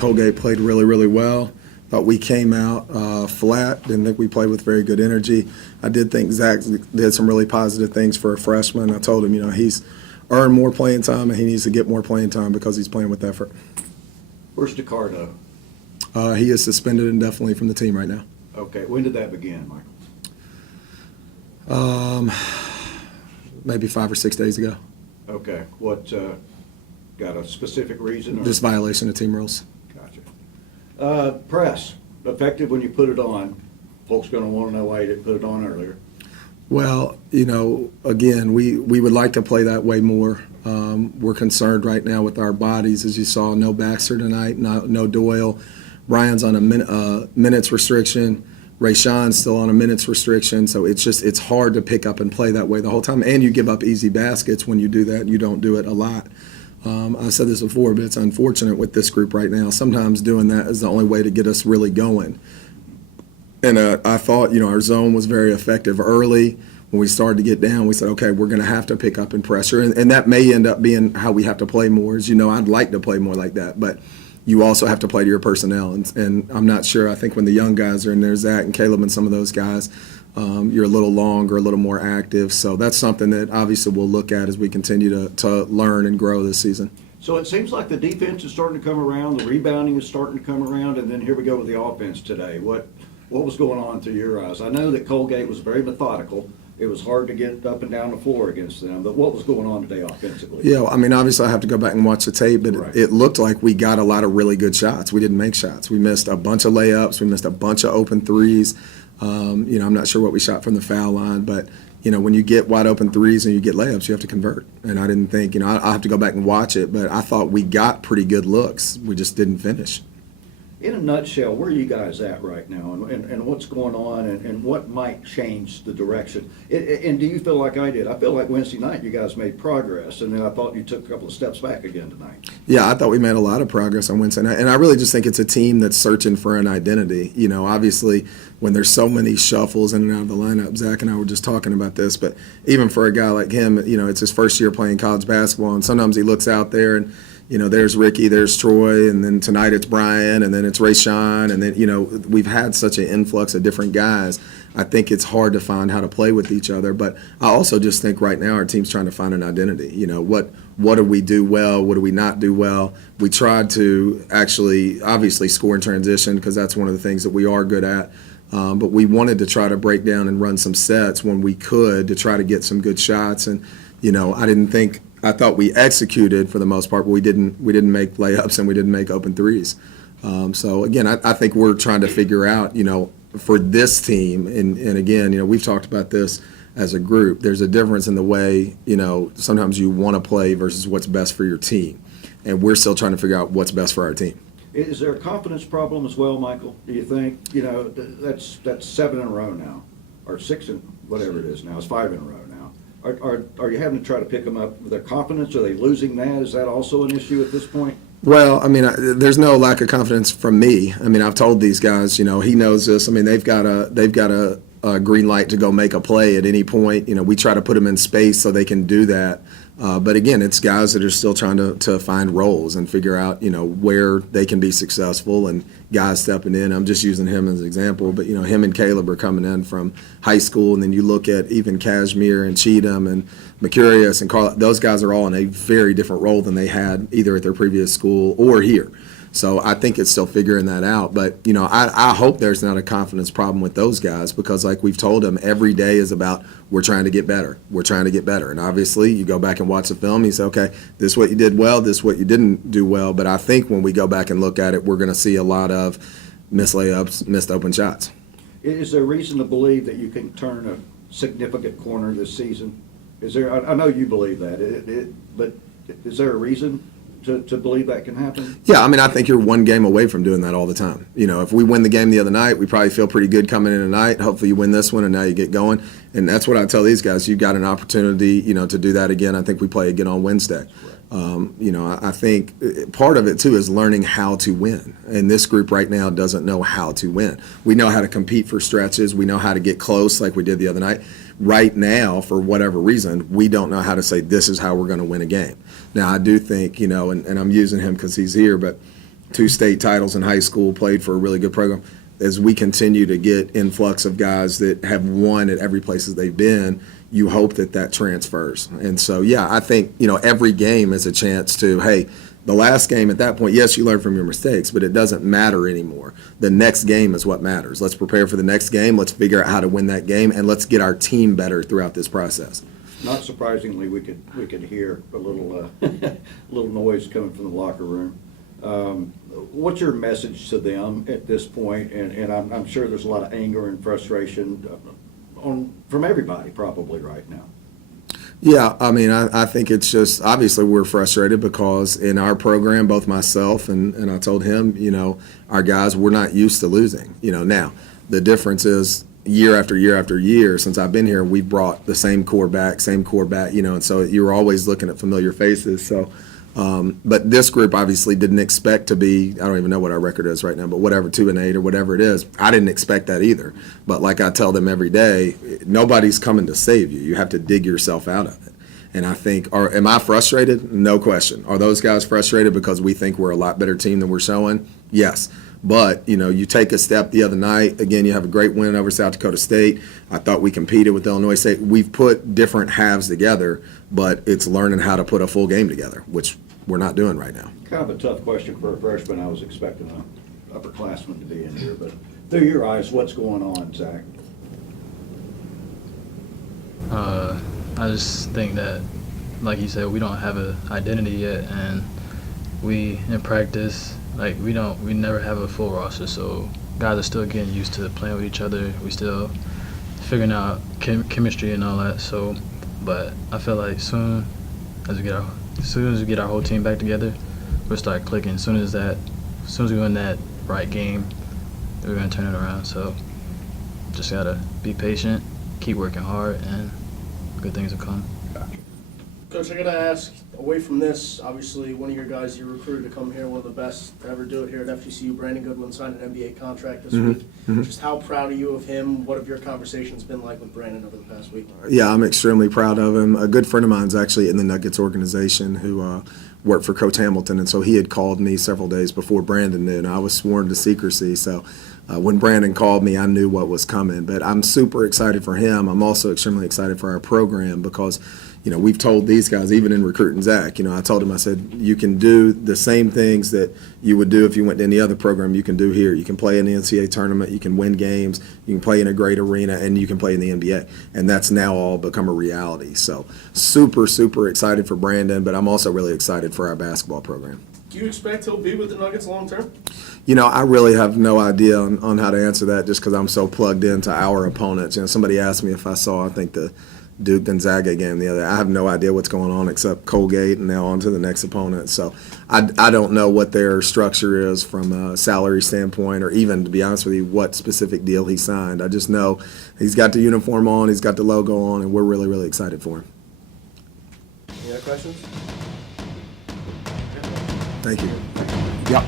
Colgate played really, really well. Thought we came out flat. Didn't think we played with very good energy. I did think Zach did some really positive things for a freshman. I told him, he's earned more playing time and he needs to get more playing time because he's playing with effort. Where's DeCardo? He is suspended indefinitely from the team right now. Okay. When did that begin, Michael? Maybe 5 or 6 days ago. Okay. What, got a specific reason? Or? Just violation of team rules. Gotcha. Press, effective when you put it on. Folks going to want to know why you didn't put it on earlier. Well, again, we would like to play that way more. We're concerned right now with our bodies. As you saw, no Baxter tonight, no Doyle. Brian's on a minutes restriction. Rayshawn's still on a minutes restriction. So it's hard to pick up and play that way the whole time. And you give up easy baskets when you do that. You don't do it a lot. I said this before, but it's unfortunate with this group right now. Sometimes doing that is the only way to get us really going. And I thought, our zone was very effective early. When we started to get down, we said, okay, we're going to have to pick up in pressure. And that may end up being how we have to play more. As you know, I'd like to play more like that. But you also have to play to your personnel. And I'm not sure. I think when the young guys are in there, Zach and Caleb and some of those guys, you're a little longer, a little more active. So that's something that obviously we'll look at as we continue to learn and grow this season. So it seems like the defense is starting to come around, the rebounding is starting to come around, and then here we go with the offense today. What was going on through your eyes? I know that Colgate was very methodical. It was hard to get up and down the floor against them, but what was going on today offensively? Yeah, obviously I have to go back and watch the tape, but right. It looked like we got a lot of really good shots. We didn't make shots. We missed a bunch of layups. We missed a bunch of open threes. I'm not sure what we shot from the foul line, but when you get wide open threes and you get layups, you have to convert. And I didn't think, I'll have to go back and watch it, but I thought we got pretty good looks. We just didn't finish. In a nutshell, where are you guys at right now, and what's going on, and what might change the direction? And do you feel like I did? I feel like Wednesday night you guys made progress, and then I thought you took a couple of steps back again tonight. Yeah, I thought we made a lot of progress on Wednesday night, and I really just think it's a team that's searching for an identity. Obviously, when there's so many shuffles in and out of the lineup, Zach and I were just talking about this, but even for a guy like him, it's his first year playing college basketball, and sometimes he looks out there and there's Ricky, there's Troy, and then tonight it's Brian, and then it's Rayshawn, and then, we've had such an influx of different guys. I think it's hard to find how to play with each other, but I also just think right now our team's trying to find an identity. What do we do well? What do we not do well? We tried to actually, obviously, score in transition because that's one of the things that we are good at. But we wanted to try to break down and run some sets when we could to try to get some good shots. And, I thought we executed for the most part, but we didn't make layups and we didn't make open threes. So, again, I think we're trying to figure out, for this team, and again, we've talked about this as a group, there's a difference in the way, sometimes you want to play versus what's best for your team. And we're still trying to figure out what's best for our team. Is there a confidence problem as well, Michael? Do you think, that's 7 in a row now, or 6 in whatever it is now, it's 5 in a row now. Are you having to try to pick them up with their confidence? Are they losing that? Is that also an issue at this point? Well, there's no lack of confidence from me. I've told these guys, he knows this. They've got a green light to go make a play at any point. We try to put them in space so they can do that. But again, it's guys that are still trying to find roles and figure out, where they can be successful and guys stepping in. I'm just using him as an example, but, him and Caleb are coming in from high school, and then you look at even Kashmir and Cheatham and Mercurius and Carl. Those guys are all in a very different role than they had either at their previous school or here. So I think it's still figuring that out. But, I hope there's not a confidence problem with those guys because, like we've told them, every day is about we're trying to get better. We're trying to get better. And obviously you go back and watch the film, you say, okay, this is what you did well, this is what you didn't do well. But I think when we go back and look at it, we're going to see a lot of missed layups, missed open shots. Is there reason to believe that you can turn a significant corner this season? Is there? I know you believe that, but is there a reason to believe that can happen? Yeah, I think you're one game away from doing that all the time. If we win the game the other night, we probably feel pretty good coming in tonight. Hopefully you win this one and now you get going. And that's what I tell these guys. You've got an opportunity, to do that again. I think we play again on Wednesday. I think part of it, too, is learning how to win. And this group right now doesn't know how to win. We know how to compete for stretches. We know how to get close like we did the other night. Right now, for whatever reason, we don't know how to say this is how we're going to win a game. Now, I do think, and I'm using him because he's here, but 2 state titles in high school, played for a really good program. As we continue to get influx of guys that have won at every place that they've been, you hope that that transfers. And so, yeah, I think, every game is a chance to, hey, the last game at that point, yes, you learn from your mistakes, but it doesn't matter anymore. The next game is what matters. Let's prepare for the next game. Let's figure out how to win that game, and let's get our team better throughout this process. Not surprisingly, we could hear a little little noise coming from the locker room. What's your message to them at this point? And I'm sure there's a lot of anger and frustration from everybody probably right now. Yeah, I mean, I think it's just, obviously we're frustrated because in our program, both myself and I told him, our guys, we're not used to losing. Now, the difference is year after year after year since I've been here, we've brought the same core back, and so you're always looking at familiar faces. So, but this group obviously didn't expect to be, I don't even know what our record is right now, but whatever, 2-8 or whatever it is, I didn't expect that either. But like I tell them every day, nobody's coming to save you. You have to dig yourself out of it. And I think, am I frustrated? No question. Are those guys frustrated because we think we're a lot better team than we're showing? Yes. But, you take a step the other night. Again, you have a great win over South Dakota State. I thought we competed with Illinois State. We've put different halves together, but it's learning how to put a full game together, which we're not doing right now. Kind of a tough question for a freshman. I was expecting an upperclassman to be in here. But through your eyes, what's going on, Zach? I just think that, like you said, we don't have an identity yet, and we, in practice, we never have a full roster, so guys are still getting used to playing with each other. We still figuring out chemistry and all that. So, but I feel like as soon as we get our whole team back together, we'll start clicking. As soon as we win that right game, we're gonna turn it around. So, just gotta be patient, keep working hard, and good things will come. Coach, I gotta ask, away from this, obviously one of your guys you recruited to come here, one of the best to ever do it here at FGCU, Brandon Goodwin, signed an NBA contract this week. Just how proud are you of him? What have your conversations been like with Brandon over the past week? Yeah, I'm extremely proud of him. A good friend of mine's actually in the Nuggets organization who worked for Coach Hamilton, and so he had called me several days before Brandon did, and I was sworn to secrecy. So when Brandon called me, I knew what was coming. But I'm super excited for him. I'm also extremely excited for our program because we've told these guys, even in recruiting Zach, I told him, I said, you can do the same things that you would do if you went to any other program you can do here. You can play in the NCAA tournament, you can win games, you can play in a great arena, and you can play in the NBA. And that's now all become a reality. So super, super excited for Brandon, but I'm also really excited for our basketball program. Do you expect he'll be with the Nuggets long term? I really have no idea on how to answer that just because I'm so plugged into our opponents. Somebody asked me if I saw, I think, the Duke Gonzaga game the other day. I have no idea what's going on except Colgate and now on to the next opponent. So I don't know what their structure is from a salary standpoint or even, to be honest with you, what specific deal he signed. I just know he's got the uniform on, he's got the logo on, and we're really, really excited for him. Any other questions? Thank you. Yep.